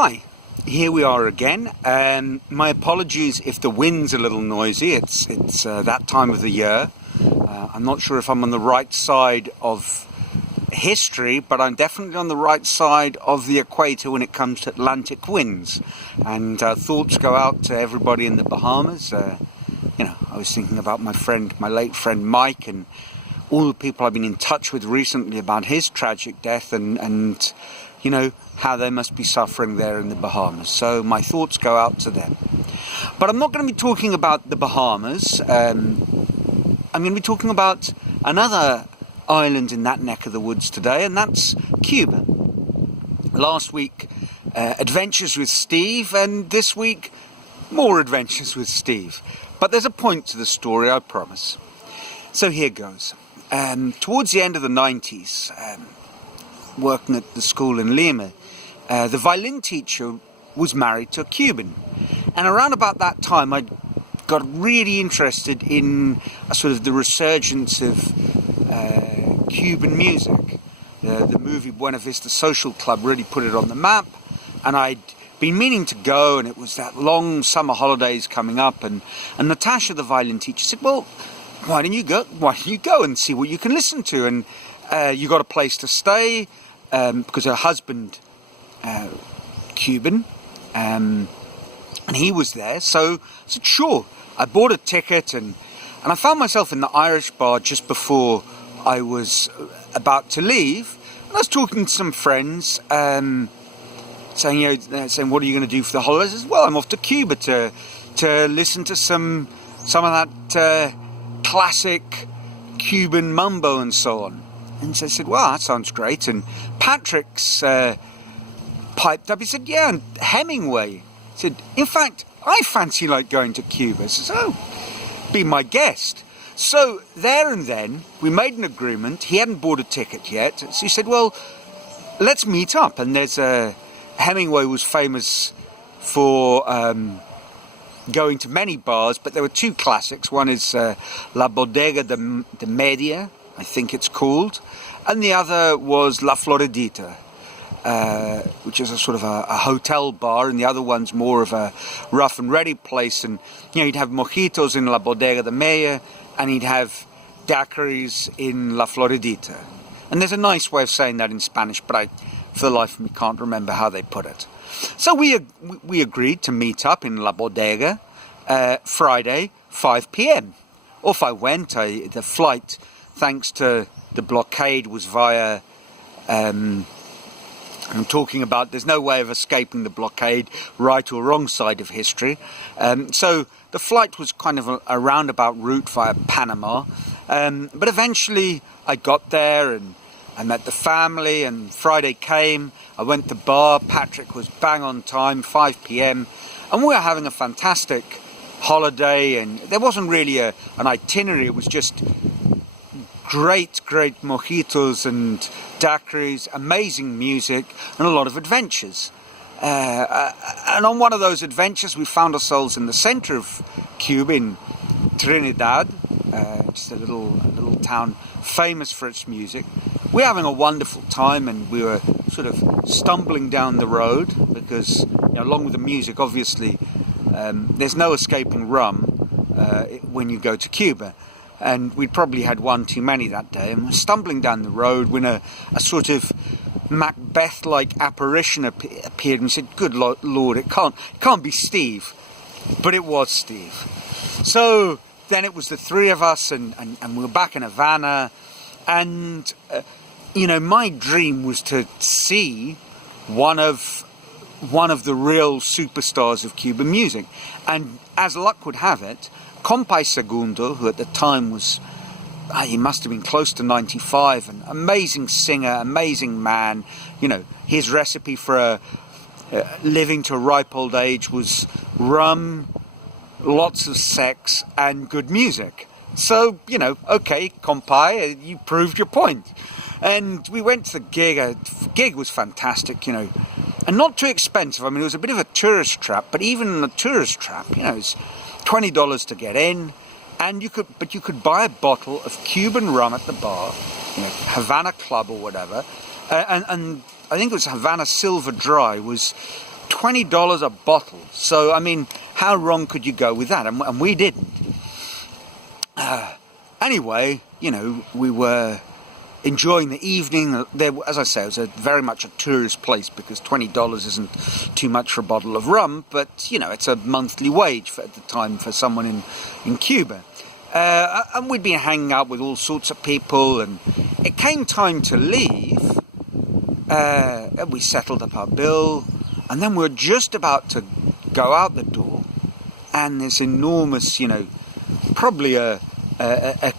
Hi, here we are again. My apologies if the wind's a little noisy. It's that time of the year. I'm not sure if I'm on the right side of history, but I'm definitely on the right side of the equator when it comes to Atlantic winds. And thoughts go out to everybody in the Bahamas. I was thinking about my late friend Mike, and all the people I've been in touch with recently about his tragic death, and how they must be suffering there in the Bahamas. So my thoughts go out to them. But I'm not going to be talking about the Bahamas. I'm going to be talking about another island in that neck of the woods today, and that's Cuba. Last week, adventures with Steve, and this week, more adventures with Steve. But there's a point to the story, I promise. So here goes. Towards the end of the 90s, working at the school in Lima, the violin teacher was married to a Cuban. And around about that time, I got really interested in sort of the resurgence of Cuban music. The movie Buena Vista Social Club really put it on the map, and I'd been meaning to go, and it was that long summer holidays coming up, and Natasha, the violin teacher, said, well, why don't you go and see what you can listen to? And you got a place to stay, because her husband, Cuban, and he was there. So I said, sure. I bought a ticket, and I found myself in the Irish bar just before I was about to leave. And I was talking to some friends, saying, what are you going to do for the holidays? I said, well, I'm off to Cuba to listen to some of that classic Cuban mambo and so on. And so I said, well, that sounds great. And Patrick's piped up. He said, yeah, and Hemingway. He said, in fact, I fancy going to Cuba. I said, oh, be my guest. So there and then, we made an agreement. He hadn't bought a ticket yet. So he said, well, let's meet up. And Hemingway was famous for going to many bars, but there were two classics. One is La Bodega de Media, I think it's called, and the other was La Floridita, which is a sort of a hotel bar, and the other one's more of a rough and ready place. And you'd have mojitos in La Bodega de Media, and he'd have daiquiris in La Floridita. And there's a nice way of saying that in Spanish, but I, for the life of me, can't remember how they put it. So we agreed to meet up in La Bodega Friday, 5 p.m. Off I went. The flight, thanks to the blockade, was via... I'm talking about there's no way of escaping the blockade, right or wrong side of history. So the flight was kind of a roundabout route via Panama. But eventually I got there and I met the family, and Friday came. I went to the bar. Patrick was bang on time, 5 p.m. And we were having a fantastic holiday, and there wasn't really an itinerary. It was just great mojitos and daiquiris, amazing music, and a lot of adventures. And on one of those adventures, we found ourselves in the center of Cuba, in Trinidad, just a little town famous for its music. We were having a wonderful time, and we were sort of stumbling down the road because, along with the music, obviously, there's no escaping rum when you go to Cuba. And we'd probably had one too many that day, and we're stumbling down the road when a sort of Macbeth-like apparition appeared, and we said, good Lord, it can't be Steve. But it was Steve. So then it was the three of us, and we were back in Havana, and my dream was to see one of the real superstars of Cuban music. And as luck would have it, Compay Segundo, who at the time was, he must have been close to 95, an amazing singer, amazing man. His recipe for living to a ripe old age was rum, lots of sex, and good music. So, okay, Compay, you proved your point. And we went to the gig. The gig was fantastic, and not too expensive. I mean, it was a bit of a tourist trap, but even in a tourist trap, it's $20 to get in, and you could buy a bottle of Cuban rum at the bar, Havana Club or whatever, and I think it was Havana Silver Dry was $20 a bottle. So, I mean, how wrong could you go with that? And we didn't. Anyway, you know, we were enjoying the evening. There, as I say, it was very much a tourist place because $20 isn't too much for a bottle of rum, but, you know, it's a monthly wage at the time for someone in Cuba. And we'd been hanging out with all sorts of people, and it came time to leave. We settled up our bill, and then we were just about to go out the door, and this enormous, you know, probably a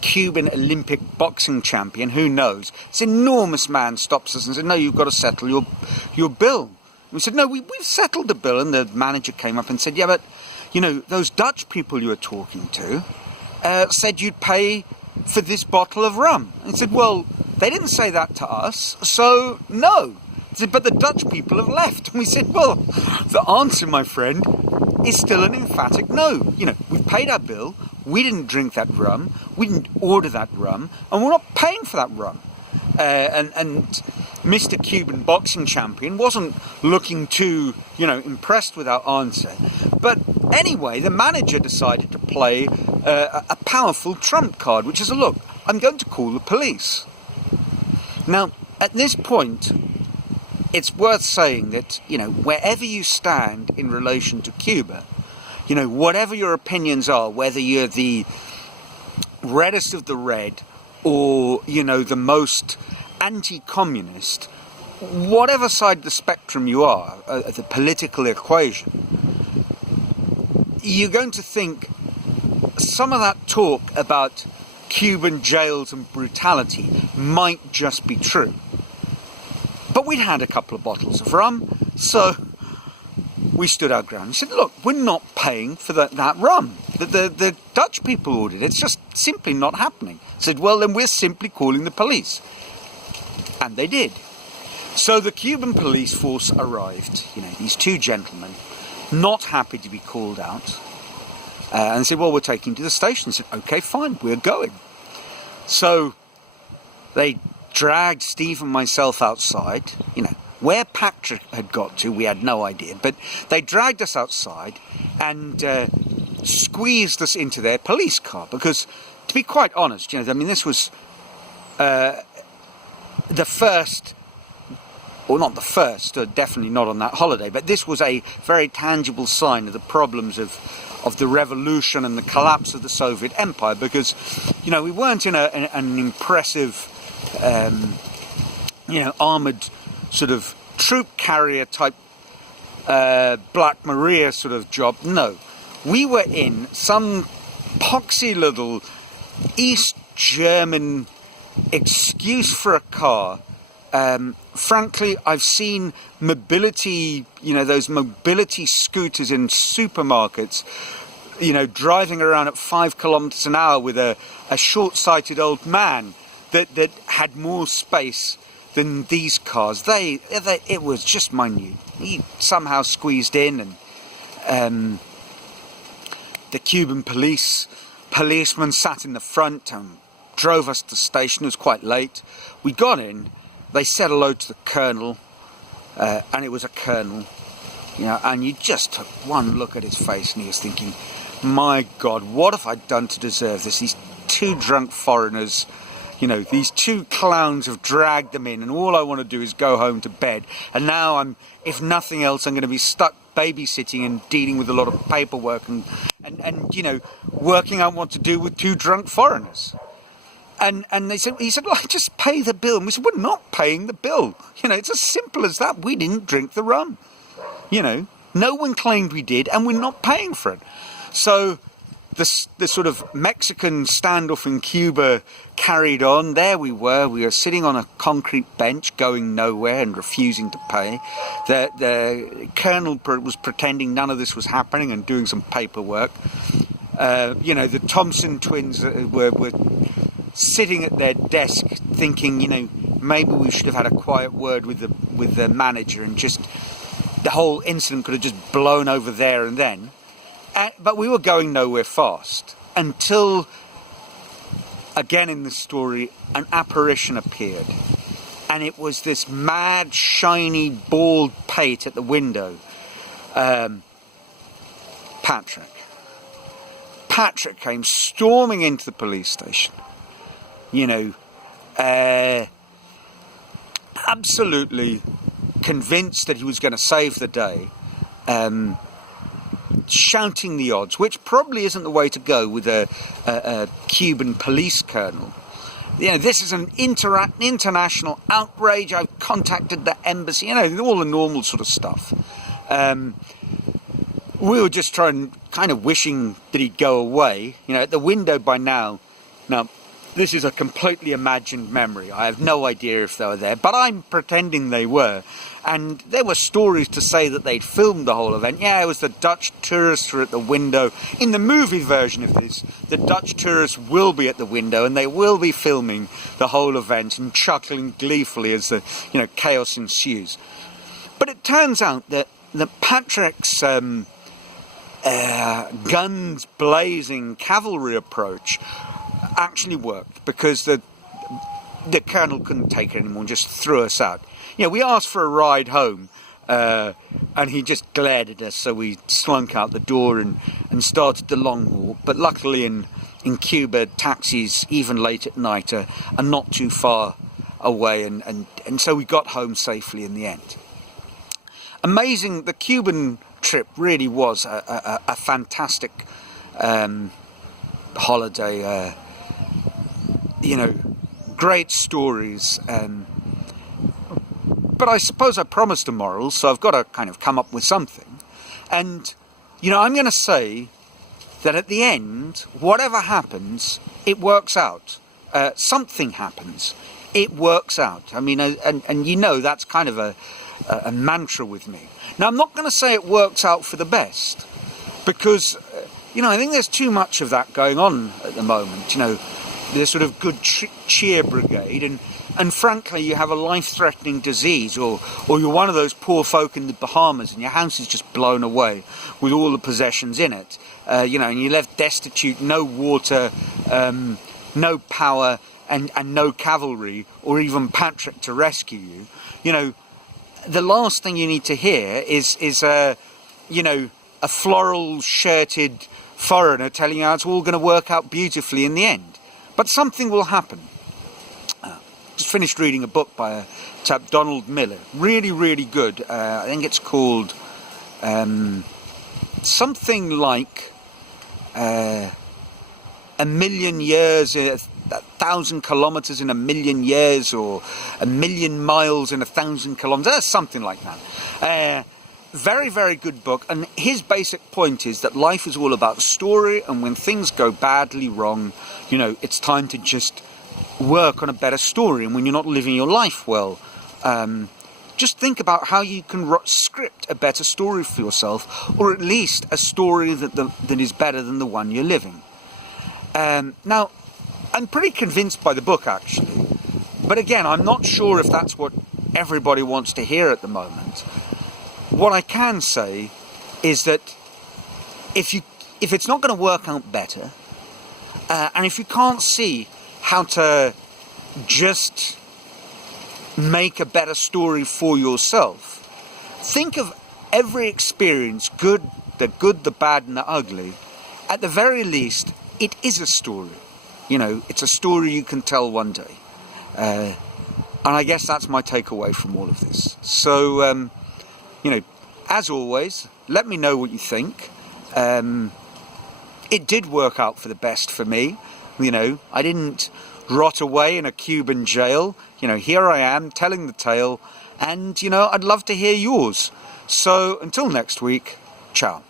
Cuban Olympic boxing champion, who knows, this enormous man stops us and said, "No, you've got to settle your bill." And we said, "No, we've settled the bill." And the manager came up and said, "Yeah, but, you know, those Dutch people you were talking to said you'd pay for this bottle of rum." And he said, "Well, they didn't say that to us, so no." He said, "But the Dutch people have left." And we said, "Well, the answer, my friend, is still an emphatic no. You know, we've paid our bill, we didn't drink that rum, we didn't order that rum, and we're not paying for that rum." And Mr. Cuban boxing champion wasn't looking too, you know, impressed with our answer. But anyway, the manager decided to play a powerful trump card, which is, look, I'm going to call the police. Now, at this point, it's worth saying that, you know, wherever you stand in relation to Cuba, you know, whatever your opinions are, whether you're the reddest of the red or, you know, the most anti-communist, whatever side of the spectrum you are, the political equation, you're going to think some of that talk about Cuban jails and brutality might just be true. But we'd had a couple of bottles of rum, so we stood our ground and said, "Look, we're not paying for that rum. The Dutch people ordered it. It's just simply not happening." Said, "Well, then we're simply calling the police." And they did. So the Cuban police force arrived, you know, these two gentlemen, not happy to be called out, and said, "Well, we're taking you to the station." I said, "Okay, fine, we're going." So they dragged Steve and myself outside. You know, where Patrick had got to, we had no idea, but they dragged us outside and squeezed us into their police car, because, to be quite honest, you know, I mean, this was the first, or not the first, definitely not on that holiday, but this was a very tangible sign of the problems of the revolution and the collapse of the Soviet Empire, because, you know, we weren't in an impressive, you know, armoured sort of troop carrier type Black Maria sort of job. No, we were in some poxy little East German excuse for a car. Frankly, I've seen mobility, you know, those mobility scooters in supermarkets, you know, driving around at 5 kilometers an hour with a short-sighted old man that had more space than these cars. It was just minute. He somehow squeezed in, and the Cuban policeman sat in the front and drove us to the station. It was quite late. We got in. They said hello to the colonel, and it was a colonel, you know, and you just took one look at his face and he was thinking, "My God, what have I done to deserve this? These two drunk foreigners, you know, these two clowns have dragged them in, and all I want to do is go home to bed. And now I'm, if nothing else, I'm going to be stuck babysitting and dealing with a lot of paperwork and you know, working out what to do with two drunk foreigners." And he said, "Well, just pay the bill." And we said, "We're not paying the bill. You know, it's as simple as that. We didn't drink the rum. You know, no one claimed we did, and we're not paying for it." So the sort of Mexican standoff in Cuba carried on. There we were sitting on a concrete bench, going nowhere and refusing to pay. The colonel was pretending none of this was happening and doing some paperwork. You know, the Thompson twins were sitting at their desk thinking, you know, maybe we should have had a quiet word with the manager, and just the whole incident could have just blown over there and then. But we were going nowhere fast until, again in the story, an apparition appeared. And it was this mad, shiny, bald pate at the window Patrick came storming into the police station, absolutely convinced that he was going to save the day, shouting the odds, which probably isn't the way to go with a Cuban police colonel. This is an international outrage. I've contacted the embassy, all the normal sort of stuff. We were just kind of wishing that he'd go away. At the window by now, this is a completely imagined memory. I have no idea if they were there, but I'm pretending they were. And there were stories to say that they'd filmed the whole event. Yeah, it was the Dutch tourists were at the window. In the movie version of this, the Dutch tourists will be at the window and they will be filming the whole event and chuckling gleefully as the chaos ensues. But it turns out that Patrick's guns blazing cavalry approach actually worked, because the colonel couldn't take it anymore and just threw us out. We asked for a ride home, and he just glared at us, so we slunk out the door and started the long walk. But luckily in Cuba, taxis, even late at night, are not too far away, and so we got home safely in the end. Amazing. The Cuban trip really was a fantastic holiday. Great stories. But I suppose I promised a moral, so I've got to kind of come up with something. And, I'm going to say that at the end, whatever happens, it works out. Something happens. It works out. I mean, and that's kind of a mantra with me. Now, I'm not going to say it works out for the best, because, I think there's too much of that going on at the moment. The sort of good cheer brigade, and frankly, you have a life-threatening disease, or you're one of those poor folk in the Bahamas, and your house is just blown away with all the possessions in it, and you're left destitute, no water, no power, and no cavalry, or even Patrick to rescue you. The last thing you need to hear is a floral-shirted foreigner telling you how it's all going to work out beautifully in the end. But something will happen. Just finished reading a book by a chap, Donald Miller. Really, really good. I think it's called something like a million years, 1,000 kilometers in a million years, or a million miles in 1,000 kilometers, something like that. Very, very good book. And his basic point is that life is all about story, and when things go badly wrong, it's time to just work on a better story. And when you're not living your life well, just think about how you can script a better story for yourself, or at least a story that is better than the one you're living. Now, I'm pretty convinced by the book, actually. But again, I'm not sure if that's what everybody wants to hear at the moment. What I can say is that if it's not going to work out better, and if you can't see how to just make a better story for yourself, think of every experience, the bad and the ugly. At the very least, it is a story. It's a story you can tell one day. And I guess that's my takeaway from all of this. So, as always, let me know what you think. It did work out for the best for me. I didn't rot away in a Cuban jail. Here I am telling the tale, and, I'd love to hear yours. So until next week, ciao.